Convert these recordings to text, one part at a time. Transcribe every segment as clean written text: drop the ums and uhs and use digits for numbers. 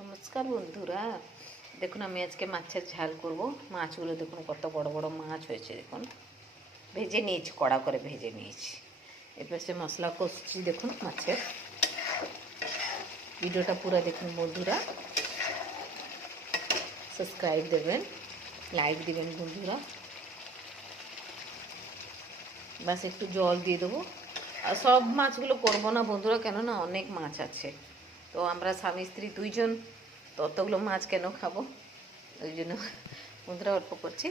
নমস্কার বন্ধুরা, দেখুন আমি আজকে মাছের ঝাল করব। মাছগুলো দেখুন কত বড় বড় মাছ হয়েছে, দেখুন ভেজে নিয়েছি, কড়া করে ভেজে নিয়েছি। এরপর সে মশলা কষছি, দেখুন মাছের। ভিডিওটা পুরো দেখুন বন্ধুরা, সাবস্ক্রাইব দেবেন, লাইক দিবেন বন্ধুরা। বাস একটু জল দিয়ে দেবো। আর সব মাছগুলো করবো না বন্ধুরা, কেননা অনেক মাছ আছে, তো আমরা স্বামী স্ত্রী দুইজন, তো অতগুলো মাছ কেন খাবো, ওই জন্য বন্ধুরা অল্প করছি।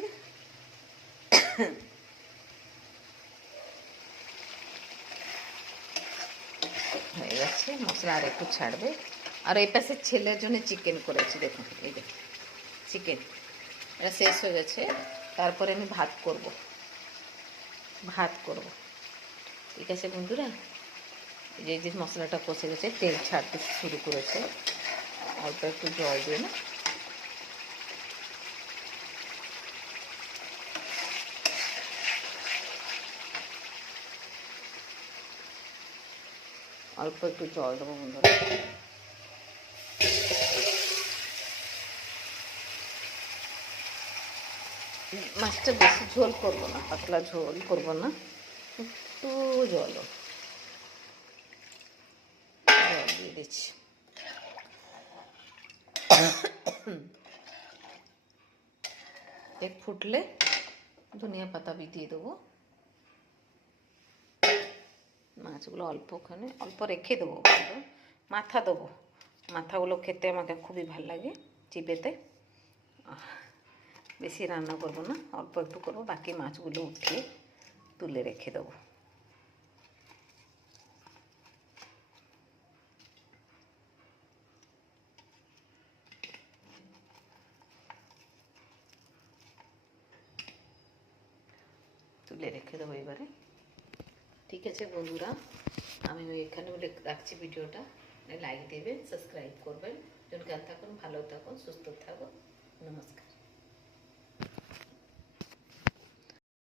হয়ে গেছে, মশলা আর একটু ছাড়বে। আর এই পাশে ছেলের জন্য চিকেন করেছি, দেখুন এই যে চিকেন, এটা শেষ হয়ে গেছে। তারপরে আমি ভাত করব। ঠিক আছে বন্ধুরা, এই যে মশলাটা কষে গেছে, তেল ছাড়তে শুরু করেছে। অল্প একটু জল দিয়ে না, অল্প একটু জল দেবো বন্ধুরা। মাছটা বেশি ঝোল করবো না, পাতলা ঝোল করবো না, একটু জল দিয়ে দিচ্ছি। এক ফুটলে ধনিয়া পাতা দিয়ে দেবো। মাছগুলো অল্পখানে অল্প রেখে দেবো, মাথা দেবো। মাথাগুলো খেতে আমাকে খুবই ভালো লাগে চিবেতে। বেশি রান্না করবো না, অল্প একটু করবো, বাকি মাছগুলো উঠিয়ে তুলে রেখে দেবো। তুলে রেখে দেবো এবারে। ঠিক আছে বন্ধুরা, আমি এখানে রাখছি ভিডিওটা। লাইক দেবেন, সাবস্ক্রাইব করবেন। জ্ঞান থাকুন, ভালো থাকুন, সুস্থ থাকুন। নমস্কার।